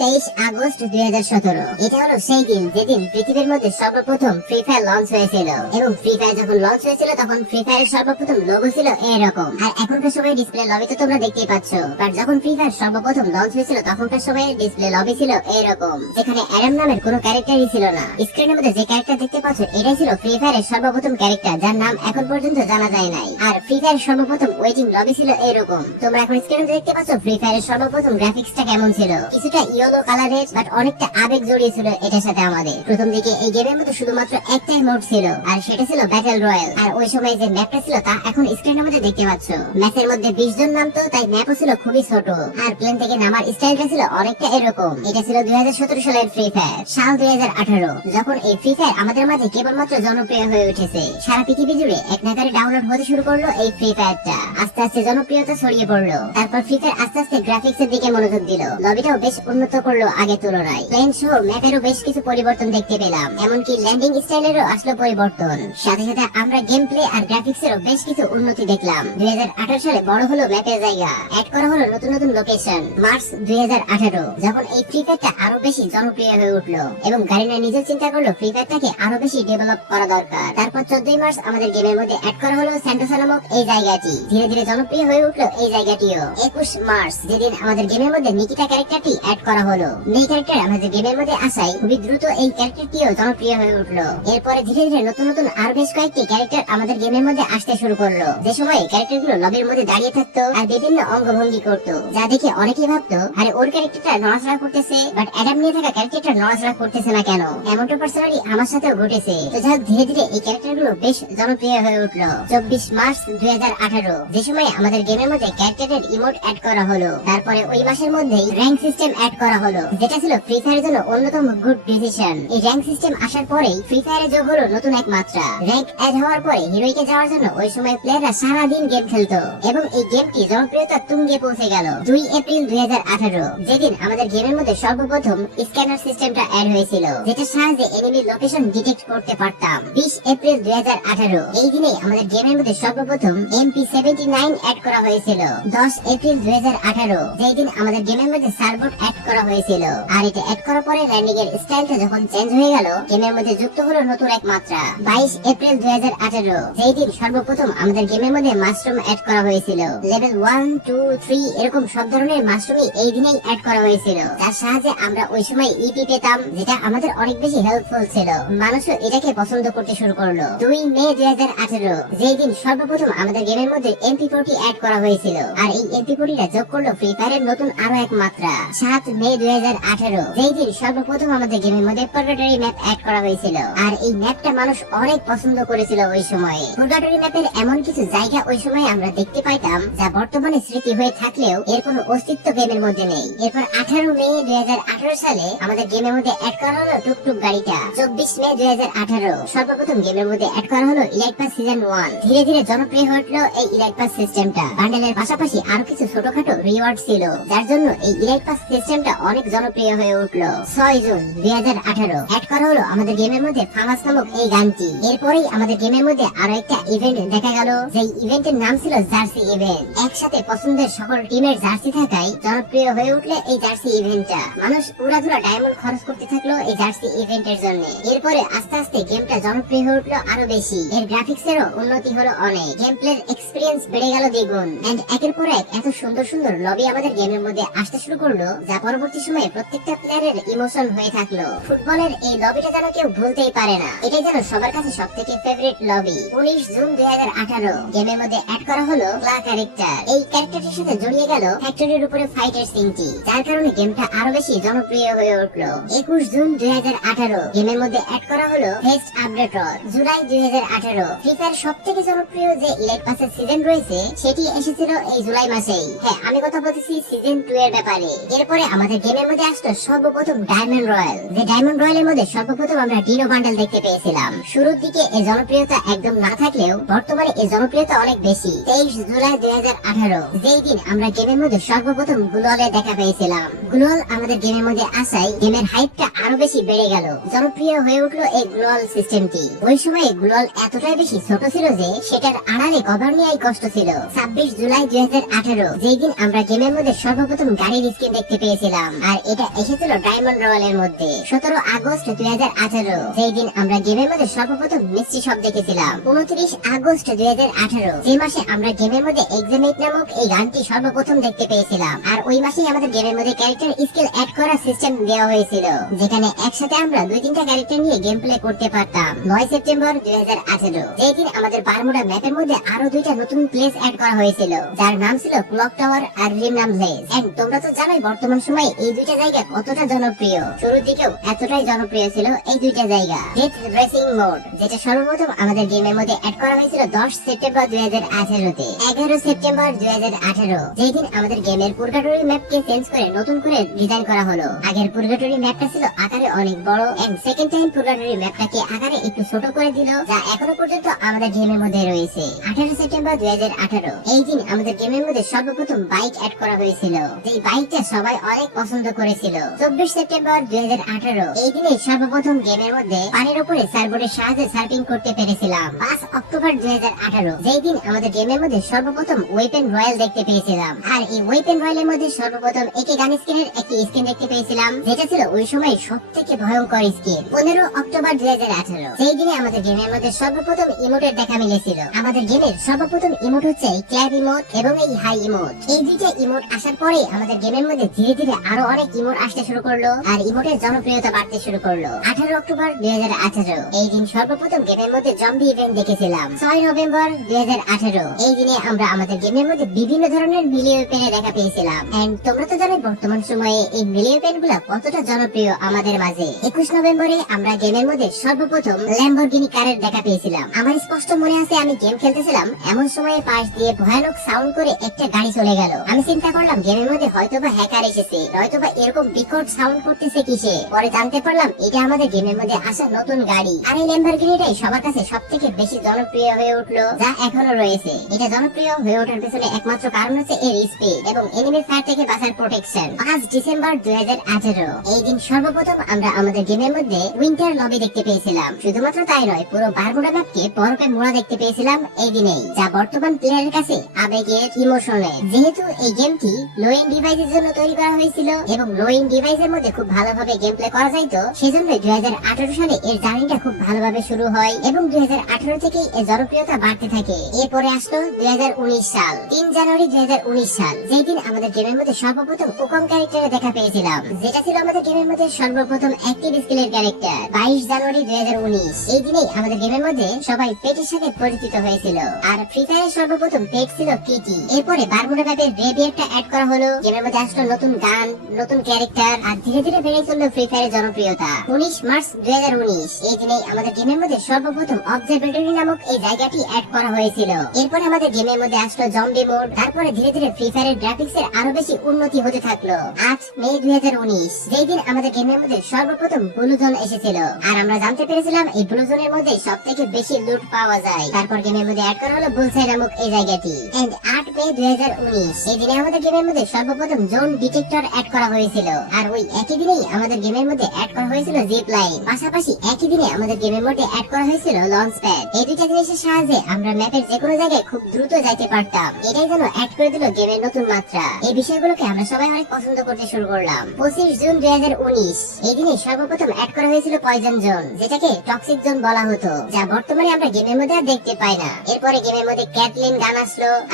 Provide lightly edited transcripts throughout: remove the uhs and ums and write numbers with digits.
23 August 2017। এটা হলো সেই দিন যেদিন পৃথিবীর মধ্যে সর্বপ্রথম ফ্রি ফায়ার লঞ্চ হয়েছিল। এবং ফ্রি ফায়ার যখন লঞ্চ হয়েছিল তখন ফ্রি ফায়ারের সর্বপ্রথম লোগো ছিল এরকম। আর এখনকার সময় ডিসপ্লে লবিতে তোমরা দেখতেই পাচ্ছ। বাট যখন ফ্রি ফায়ার সর্বপ্রথম লঞ্চ হয়েছিল তখনকার সময় ডিসপ্লে লবি ছিল এরকম, যেখানে অ্যাডাম নামের কোনো ক্যারেক্টারই ছিল না। স্ক্রিনের মধ্যে যে ক্যারেক্টার দেখতে পাচ্ছ এটাই ছিল ফ্রি ফায়ারের সর্বপ্রথম ক্যারেক্টার, যার নাম এখন পর্যন্ত জানা যায় নাই। আর ফ্রি ফায়ারের সর্বপ্রথম ওয়েটিং লবি ছিল এরকম। তোমরা এখন স্ক্রিনে দেখতে পাচ্ছ ফ্রি ফায়ারের সর্বপ্রথম গ্রাফিক্সটা কেমন ছিল, কিছুটা ইয়েলো কালারের, বাট অনেকটা আবেগ জড়িয়ে ছিল এটার সাথে আমাদের। প্রথম দিকে এই গেমের মধ্যে শুধুমাত্র একটাই মোড ছিল, আর সেটা ছিল ব্যাটল রয়্যাল। আর ওই সময় যে ম্যাপটা ছিল তা এখন স্ক্রিনের মধ্যে দেখতে পাচ্ছ। ম্যাচের মধ্যে 20 জন নামতো, তাই ম্যাপও ছিল খুবই ছোট। আর প্লেন থেকে নামার স্টাইলটা ছিল অনেকটা এরকম। এটা ছিল 2017 সালের ফ্রি ফায়ার। সাল 2018 যখন এই ফ্রি ফায়ার আমাদের মাঝে কেবলমাত্র জনপ্রিয় হয়ে উঠেছে। সারা পৃথিবী জুড়ে এক নাগারে ডাউনলোড হতে শুরু করলো এই ফ্রি ফায়ারটা। আস্তে আস্তে জনপ্রিয়তা ছড়িয়ে পড়লো। তারপর ফ্রি ফায়ার আস্তে আস্তে গ্রাফিক্সের দিকে মনোযোগ দিল। লবিটাও বেশ উন্নত করলো আগের তুলনায়। প্লেন সহ ম্যাপেরও বেশ কিছু পরিবর্তন দেখতে পেলাম, এমনকি ল্যান্ডিং স্টাইলেরও আসলো পরিবর্তন। সাথে সাথে আমরা গেম প্লে আর গ্রাফিক্সেরও বেশ কিছু উন্নতি দেখলাম। 2018 সালে বড় হলো ম্যাপের জায়গা, অ্যাড করা হলো নতুন নতুন লোকেশন। মার্চ 2018 যখন এই ফ্রি ফায়ারটা আরো বেশি জনপ্রিয় হয়ে উঠলো এবং গারিনা নিজে চিন্তা করলো ফ্রি ফায়ারটাকে আরো বেশি ডেভেলপ করা দরকার। তারপর 14 মার্চ আমাদের গেমের মধ্যে অ্যাড করা হলো স্যান্টোসা নামক এই জায়গাটি। ধীরে ধীরে জনপ্রিয় হয়ে উঠলো এই জায়গাটিও। 21 মার্চ যেদিন আমাদের গেমের মধ্যে নিকিতা ক্যারেক্টারটি অ্যাড করা হলো। এই ক্যারেক্টার আমাদের গেমের মধ্যে আসায় খুবই দ্রুত এই ক্যারেক্টারটিও জনপ্রিয় হয়ে উঠলো। এরপরে ধীরে ধীরে নতুন নতুন আর বেশ কয়েকটি ক্যারেক্টার আমাদের গেমের মধ্যে আসতে শুরু করলো। যে সময় ক্যারেক্টারগুলো লবির মধ্যে দাঁড়িয়ে থাকতো আর বিভিন্ন অঙ্গভঙ্গি করতো, যা দেখে অনেকেই ভাবতো আরে ওর ক্যারেক্টারটা নড়াচড়া করতেছে, বাট অ্যাডাম নিয়ে থাকা ক্যারেক্টারটা নড়াচড়া করতেছে না কেন। এমনটা পার্সোনালি আমার সাথেও ঘটেছে। তো যাই হোক ধীরে ধীরে এই ক্যারেক্টারগুলো বেশ জনপ্রিয় হয়ে উঠলো। 24 মার্চ 2018 যে সময় আমাদের গেমের মধ্যে ক্যারেক্টারের ইমোট অ্যাড করা হলো। তারপরে ওই মাসের মধ্যেই র্যাঙ্ক সিস্টেম অ্যাড করা হলো, যেটা ছিল ফ্রি ফায়ারের জন্য অন্যতম গুড ডিসিশন। এই র্যাঙ্ক সিস্টেম আসার পরেই ফ্রি ফায়ারে যোগ হলো নতুন এক মাত্রা। র্যাঙ্ক অ্যাড হওয়ার পরে হিরোইকে যাওয়ার জন্য ওই সময় প্লেয়াররা সারাদিন গেম খেলতো এবং এই গেমটি জনপ্রিয়তা তুঙ্গে পৌঁছে গেল 2 এপ্রিল 2018 যেদিন আমাদের গেমের মধ্যে সর্বপ্রথম স্ক্যানার সিস্টেমটা অ্যাড হয়েছিল, যেটার সাহায্যে এনিমির লোকেশন ডিটেক্ট করতে পারতাম। 20 এপ্রিল 2018 এই দিনে আমাদের গেমের মধ্যে সর্বপ্রথম MP79 অ্যাড করা হয়েছিল। 10 এপ্রিল 2018 যেই দিন আমাদের গেমের মধ্যে সার্ভোট অ্যাড করা হয়েছিল। আর এটা অ্যাড করার পরে ল্যান্ডিং এর স্টাইলটা যখন চেঞ্জ হয়ে গেল, গেমের মধ্যে যুক্ত হলো নতুন এক মাত্রা। 22 এপ্রিল 2018 যেই দিন সর্বপ্রথম আমাদের গেমের মধ্যে মাশরুম অ্যাড করা হয়েছিল। লেভেল 1, 2, 3 এরকম সব ধরনের মাশরুমই এই দিনেই অ্যাড করা হয়েছিল, যার সাহায্যে আমরা ওই সময় ইপি পেতাম, যেটা আমাদের অনেক বেশি হেল্পফুল ছিল। মানুষও এটাকে পছন্দ করতে শুরু করলো। 2 মে 2018 যেই দিন সর্বপ্রথম আমাদের গেমের মধ্যে MP40 অ্যাড করা হয়েছিল। আর এই MP40টা যোগ করলো ফ্রি ফায়ারের নতুন আরো এক মাত্রা। 7 মে 2018 যেই দিন সর্বপ্রথম আমাদের গেমের মধ্যে পার্গাটরি ম্যাপ অ্যাড করা হয়েছিল। আর এই ম্যাপটা মানুষ অনেক পছন্দ করেছিল ওই সময়ে। পার্গাটরি ম্যাপের এমন কিছু জায়গা ওই সময় আমরা দেখতে পাইতাম যা বর্তমানে স্মৃতি হয়ে থাকলেও এর কোনো অস্তিত্ব গেমের মধ্যে নেই। এরপর 18 মে 2018 সালে আমাদের গেমের মধ্যে অ্যাড করা হলো টুকটুক গাড়িটা। 24 মে 2018 সর্বপ্রথম গেমের মধ্যে অ্যাড করা হলো ইলাইট পাস সিজন 1। ধীরে ধীরে জনপ্রিয় হয়ে উঠলো এই ইলাইট পাস সিস্টেমটা। বান্ডেলের পাশাপাশি আরো কিছু ছোটখাটো রিওয়ার্ড ছিল, যার জন্য এই ইলাইট পাস সিস্টেমটা অনেক জনপ্রিয় হয়ে উঠলো। 6 জুন 2018 অ্যাড করা হলো আমাদের গেমের মধ্যে ফামাস নামক এই গানটি। এরপরেই আমাদের গেমের মধ্যে আরো একটা ইভেন্ট দেখা গেল, যে ইভেন্টের নাম ছিল জার্সি ইভেন্ট। একসাথে পছন্দের সকল টিমের জার্সি থাকায় জনপ্রিয় হয়ে উঠলো এই জার্সি ইভেন্টটা। মানুষ উড়াধুরা ডায়মন্ড খরচ করতে থাকলো এই জার্সি ইভেন্টের জন্য। এরপরে আস্তে আস্তে গেমটা জনপ্রিয় হয়ে উঠলো আরো বেশি। এর গ্রাফিক্সেরও উন্নতি হলো অনেক, গেম প্লের এক্সপিরিয়েন্স বেড়ে গেল দ্বিগুণ। এন্ড একের পর এক এত সুন্দর সুন্দর লবি আমাদের গেমের মধ্যে আসতে শুরু করলো, যা পরবর্তী সময়ে প্রত্যেকটা প্লেয়ারের ইমোশন হয়ে থাকলো। ফুটবলের এই লবিটা যেন কেউ ভুলতেই পারে না, এটাই যেন সবার কাছে সব থেকে ফেভারিট লবি। 19 জুন 2018 গেমের মধ্যে অ্যাড করা হলো ক্লা ক্যারেক্টার। এই ক্যারেক্টারটির সাথে জড়িয়ে গেল ফ্যাক্টরির উপরে ফাইটার সিনটি, যার কারণে গেমটা আরো বেশি জনপ্রিয় হয়ে উঠলো। 21 জুন 2018 গেমের মধ্যে অ্যাড করা হলো ফেস্ট আপডেটর। জুলাই 2018 ফ্রি ফায়ার সব থেকে জনপ্রিয় যে ইলাইট পাসের সিজন রয়েছে সেটি এসেছিল এই জুলাই মাসেই। হ্যাঁ, আমি কথা বলতেছি সিজন 2 এর ব্যাপারে। এরপরে আমাদের গেমের মধ্যে আসলো সর্বপ্রথম ডায়মন্ড রয়্যাল। যে ডায়মন্ড রয়্যালের মধ্যে সর্বপ্রথম আমরা ডিনো বান্ডেল দেখতে পেয়েছিলাম। শুরুর দিকে এই জনপ্রিয়তা একদম না থাকলেও বর্তমানে এই জনপ্রিয়তা অনেক বেশি। 23 জুলাই 2018 যেই দিন আমরা গেমের মধ্যে সর্বপ্রথম গ্লোয়ালের দেখা পেয়েছিলাম। গ্লোয়াল আমাদের গেমের মধ্যে আসায় গেমের হাইপটা আরো বেশি বেড়ে গেল, জনপ্রিয় হয়ে উঠলো এই গ্লোয়াল সিস্টেমটি। ওই সময় গ্লোয়াল এতটাই বেশি ছোট ছিল যে সেটার আড়ালে কভার নেওয়াই কষ্ট ছিল। 26 জুলাই 2018 যেই দিন আমরা গেমের মধ্যে সর্বপ্রথম গাড়ির স্কিন দেখতে পেয়েছিলাম। পেয়েছিলাম, আর এটা এসেছিল ডায়মন্ড রয়্যালের মধ্যে। 17 আগস্ট 2018 যেই দিন আমরা গেমের মধ্যে সর্বপ্রথম মিষ্টি সব দেখেছিলাম। 29 আগস্ট 2018 যে মাসে আমরা গেমের মধ্যে এক্সামেট নামক এই গানটি সর্বপ্রথম দেখতে পেয়েছিলাম, আর ওই মাসেই আমাদের গেমের মধ্যে ক্যারেক্টার স্কিল অ্যাড করার সিস্টেম দেওয়া হয়েছিল, যেখানে একসাথে আমরা 2-3টা ক্যারেক্টার নিয়ে গেম প্লে করতে পারতাম। 9 সেপ্টেম্বর 2018 যেই দিন আমাদের বারমুডা ম্যাপের মধ্যে আরো 2টা নতুন প্লেস অ্যাড করা হয়েছিল, যার নাম ছিল ক্লক টাওয়ার আর রিমনাম ভিলেজ। এন্ড তোমরা তো জানোই বর্তমান সময়ে এই 2টা জায়গা কতটা জনপ্রিয়। শুরুর দিকেও এতটাই জনপ্রিয় ছিল এই 2টা জায়গা। ডেথ রেসিং মোড যেটা সর্বপ্রথম আমাদের গেমের মধ্যে অ্যাড করা হয়েছিল 10 সেপ্টেম্বর 2018 তে। 11 সেপ্টেম্বর 2018 যেই দিন আমাদের গেমের পুরগাটরি ম্যাপকে চেঞ্জ করে নতুন করে ডিজাইন করা হলো। আগের পুরগাটরি ম্যাপটা ছিল আকারে অনেক বড়, এন্ড সেকেন্ড টাইম পুরগাটরি ম্যাপটাকে আকারে একটু ছোট করে দিল, যা এখনো পর্যন্ত আমাদের গেমের মধ্যে রয়েছে। 18 সেপ্টেম্বর 2018 এই দিন আমাদের গেমের মধ্যে সর্বপ্রথম বাইক অ্যাড করা হয়েছিল, যেই বাইকটা সবাই অনেক পছন্দ করেছিল। 24 সেপ্টেম্বর 2018 এই দিনে সর্বপ্রথম গেমের মধ্যে পানির উপরে সার্ফবোর্ডের সাহায্যে সার্ফিং করতে পেরেছিলাম। 5 অক্টোবর 2018 যেই দিন আমাদের গেমের মধ্যে সর্বপ্রথম ওয়েপেন রয়্যাল দেখতে পেয়েছিলাম, আর এই ওয়েপেন রয়্যালের মধ্যে সর্বপ্রথম একে গান স্কিনের একটি স্কিন দেখতে পেয়েছিলাম, যেটা ছিল ওই সময় সবথেকে ভয়ঙ্কর স্কিন। 15 অক্টোবর 2018 সেই দিনে আমাদের গেমের মধ্যে সর্বপ্রথম ইমোটের দেখা মিলেছিল। আমাদের গেমের সর্বপ্রথম ইমোট হচ্ছে এই ক্ল্যাব ইমোট এবং এই হাই ইমোট। এই দুইটা ইমোট আসার পরে আমাদের গেমের মধ্যে ধীরে ধীরে আরো অনেক ইমোট আসতে শুরু করলো, আর ইমোটের জনপ্রিয়তা বাড়তে শুরু করলো। 18 অক্টোবর 2018 এই দিন সর্বপ্রথম গেমের মধ্যে জম্বি ইভেন্ট দেখেছিলাম। 6 নভেম্বর 2018 এই দিনে আমরা আমাদের গেমের মধ্যে বিভিন্ন ধরনের মিলি ওয়েপেনে দেখা পেয়েছিলাম। এন্ড তোমরা তো জানো বর্তমান সময়ে এই মিলি ওয়েপেন গুলা কতটা জনপ্রিয় আমাদের মাঝে। 21 নভেম্বরে আমরা গেমের মধ্যে সর্বপ্রথম ল্যাম্বরগিনি কারের দেখা পেয়েছিলাম। আমার স্পষ্ট মনে আছে আমি গেম খেলতেছিলাম, এমন সময়ে পাশ দিয়ে ভয়ানক সাউন্ড করে একটা গাড়ি চলে গেল। আমি চিন্তা করলাম গেমের মধ্যে হয়তোবা হ্যাকার এসেছে, হয়তোবা এরকম বিকট সাউন্ড করতেছে কিসে। পরে জানতে পারলাম এটা আমাদের গেমের মধ্যে আসা নতুন গাড়ি, আর এই ল্যাম্বরগিনিটাই সবার কাছে সবথেকে বেশি জনপ্রিয় হয়ে উঠলো, যা এখনো রয়েছে। এটা জনপ্রিয় হয়ে ওঠার পেছনে একমাত্র কারণ হচ্ছে এর স্পিড এবং এনিমি ফায়ার থেকে বাঁচার প্রোটেকশন। 5 ডিসেম্বর 2018 এই দিন সর্বপ্রথম আমরা আমাদের গেমের মধ্যে উইন্টার লবি দেখতে পেয়েছিলাম। শুধুমাত্র তাই নয়, পুরো বারমুডা ম্যাপকে বরফে মোড়া দেখতে পেয়েছিলাম এই দিনেই, যা বর্তমান প্লেয়ারের কাছে আবেগের, ইমোশনের। যেহেতু এই গেমটি লো এন্ড ডিভাইসের জন্য তৈরি করা হয়েছিল এবং লো এন্ড ডিভাইসের মধ্যে খুব ভালোভাবে গেম প্লে করা যাইতো, সেজন্য 2018 সালে এর জার্নিটা খুব ভালোভাবে শুরু হয় এবং 2018 থেকেই এর জনপ্রিয়তা বাড়তে থাকে। এরপরে আসলো 2019 সাল। 3 জানুয়ারি 2019 সাল যেই দিন আমাদের গেমের মধ্যে সর্বপ্রথম ওকং ক্যারেক্টারে দেখা পেয়েছিলাম, যেটা ছিল আমাদের গেমের মধ্যে সর্বপ্রথম অ্যাক্টিভ স্কিলের ক্যারেক্টার। 22 জানুয়ারি 2019 এই দিনেই আমাদের গেমের মধ্যে সবাই পেটের সাথে পরিচিত হয়েছিল, আর ফ্রি ফায়ারের সর্বপ্রথম পেট ছিল কিটি। এরপরে বারমুডা ম্যাপের রেবিয়ারটা অ্যাড করা হলো, গেমের মধ্যে আসলো নতুন গান, নতুন ক্যারেক্টার, আর ধীরে ধীরে বেড়ে চললো ফ্রি ফায়ারের জনপ্রিয়তা। 19 মার্চ 2019 এই দিনেই আমাদের গেমের মধ্যে সর্বপ্রথম অবজারভেটরি নামক এই জায়গাটি অ্যাড করা হয়েছিল। এরপরে আমাদের গেমের মধ্যে আসলো জম্বি মোড, তারপরে ধীরে ধীরে ফ্রি ফায়ারের গ্রাফিক্স এর আরো বেশি উন্নতি হতে থাকলো। 8 মে 2019 যেই দিন আমাদের গেমের মধ্যে সর্বপ্রথম ব্লু জোন এসেছিল, আর আমরা জানতে পেরেছিলাম এই ব্লু জোনের মধ্যে সবথেকে বেশি লুট পাওয়া যায়। তারপর গেমের মধ্যে অ্যাড করা হলো বুলসাই নামক এই জায়গাটি। এন্ড 8 মে 2019 এই দিনে আমাদের গেমের মধ্যে সর্বপ্রথম জোন ডিটেক্টর অ্যাড করা হয়েছিল, আর ওই একই দিনেই আমাদের গেমের মধ্যে অ্যাড করা হয়েছিল জিপ লাইন। পাশাপাশি একই দিনে আমাদের গেমের মধ্যে অ্যাড করা হয়েছিল লঞ্চ প্যাড। এই দুইটা জিনিসের সাহায্যে আমরা ম্যাপের যে কোনো জায়গায় খুব দ্রুত যাইতে পারতাম। এটাই যেন অ্যাড করে দিল গেমের নতুন মাত্রা। এই বিষয়গুলোকে আমরা সবাই অনেক পছন্দ করতে শুরু করলাম। 25 জুন 2019 এই দিনে সর্বপ্রথম অ্যাড করা হয়েছিল পয়জন জোন, যেটাকে টক্সিক জোন বলা হতো, যা বর্তমানে আমরা গেমের মধ্যে আর দেখতে পাই না। এরপরে গেমের মধ্যে ক্যাটলিন গান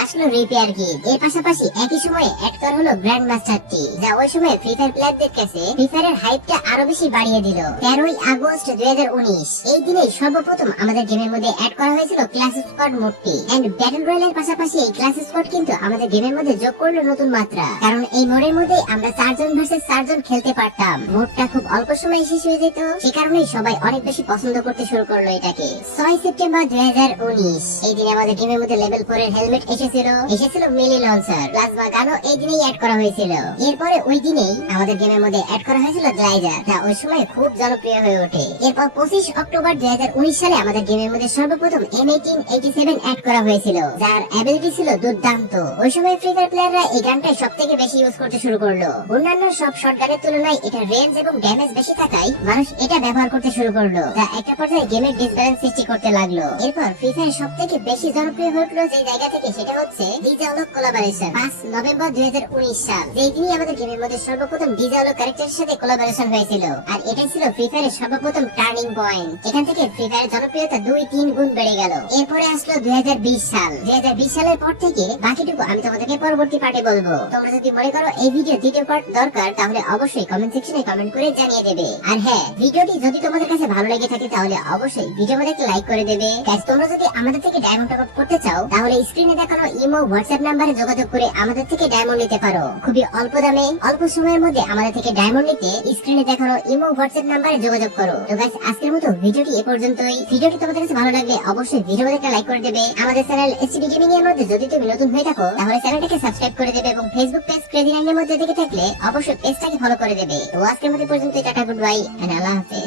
আসলো রিপেয়ার কিট। এর পাশাপাশি একই সময়ে অ্যাড করা হলো গ্র্যান্ড মাস্টারটি, যা ওই সময় ফ্রি ফায়ার প্লেয়ারদের কাছে ফ্রি ফায়ারের হাইপটা আরো বেশি বাড়িয়ে দিল। 13 আগস্ট 2019 এই দিনে সর্বপ্রথম আমাদের গেমের মধ্যে অ্যাড করা হয়েছিল ক্লাস স্কোয়াড মোডটি। এন্ড ব্যাটল রয়্যালের পাশাপাশি এই ক্লাস স্কোয়াড কিন্তু আমাদের গেমের মধ্যে যোগ করলো নতুন মাত্রা, কারণ এই মোডের মধ্যে আমরা 4 জন ভার্সেস 4 জন খেলতে পারতাম। মোডটা খুব অল্প সময় শেষ হয়ে যেত, সে কারণেই সবাই অনেক বেশি পছন্দ করতে শুরু করলো এটাকে। 6 সেপ্টেম্বর 2019 এই দিনে আমাদের গেমের মধ্যে লেভেল 4 এর হেলমেট এসেছিল মিলি লঞ্চার, প্লাজমা গানও এই দিনেই অ্যাড করা হয়েছিল। এরপরে ওই দিনেই আমাদের গেমের মধ্যে অ্যাড করা হয়েছিল গ্লাইডার, যা ওই সময় খুব জনপ্রিয় হয়ে ওঠে। এরপর 25 অক্টোবর 2019 সালে আমাদের গেমের মধ্যে সর্বপ্রথম M1887 অ্যাড করা হয়েছিল, যার অ্যাবিলিটি ছিল দুর্দান্ত। ওই সময় ফ্রি ফায়ার প্লেয়াররা এই গানটাই সবথেকে বেশি ইউজ করতে শুরু করলো। অন্যান্য সব শটগানের তুলনায় এটা রেঞ্জ এবং ড্যামেজ বেশি থাকায় মানুষ এটা ব্যবহার করতে শুরু করলো, যা একটা পর্যায়ে গেমের ডিসব্যালেন্স সৃষ্টি করতে লাগলো। এরপর ফ্রি ফায়ার সবথেকে বেশি জনপ্রিয় হয়ে উঠলো যে জায়গা থেকে, সেটা হচ্ছে ডিজে অলক কোলাবোরেশন। 5 নভেম্বর 2019 সাল যেই দিনই আমাদের গেমের মধ্যে সর্বপ্রথম ডিজে আলো ক্যারেক্টারের সাথে কোলাবোরেশন হয়েছিল, আর এটাই ছিল ফ্রি ফায়ারের সর্বপ্রথম টার্নিং পয়েন্ট। এখান থেকে ফ্রি ফায়ারের জনপ্রিয়তা 2-3 গুণ বেড়ে গেল। এরপরে আসলো 2020 সাল। 2020 সালের পর থেকে বাকিটুকু আমি তোমাদেরকে পরবর্তী পার্টে বলবো। তোমরা যদি মনে করো এই ভিডিও দ্বিতীয় পার্ট দরকার, তাহলে অবশ্যই কমেন্ট সেকশনে কমেন্ট করে জানিয়ে দেবে। আর হ্যাঁ, ভিডিওটি যদি তোমাদের কাছে ভালো লেগে থাকে তাহলে অবশ্যই ভিডিওতে একটা লাইক করে দেবে। গাইস, তোমরা যদি আমাদের থেকে ডায়মন্ড টপ আপ করতে চাও তাহলে স্ক্রিনে দেখানো ইমো হোয়াটসঅ্যাপ নাম্বারে যোগাযোগ করে আমাদের থেকে ডায়মন্ড নিতে পারো। খুবই অল্প দামে অল্প সময়ের মধ্যে আমাদের থেকে ডায়মন্ড নিতে স্ক্রিনে দেখানো ইমো হোয়াটসঅ্যাপ নাম্বারে যোগাযোগ করো। তো গাইস, আজকের মতো ভিডিওটি এ পর্যন্তই। ভিডিওটি তোমাদের কাছে ভালো লাগলে অবশ্যই ভিডিওতে একটা লাইক করে দেবে। আমাদের চ্যানেল এসসিডি গেমিং এর মধ্যে যদি তুমি নতুন হয়ে থাকো তাহলে চ্যানেলটাকে সাবস্ক্রাইব করে দেবে, এবং ফেসবুক পেজ ক্রেজি 9 এর মধ্যে দেখে থাকলে অবশ্যই পেজটাকে ফলো করে দেবে। তো আজকের মতো পর্যন্ত, টাটা, গুড বাই এন্ড আল্লাহ হাফেজ।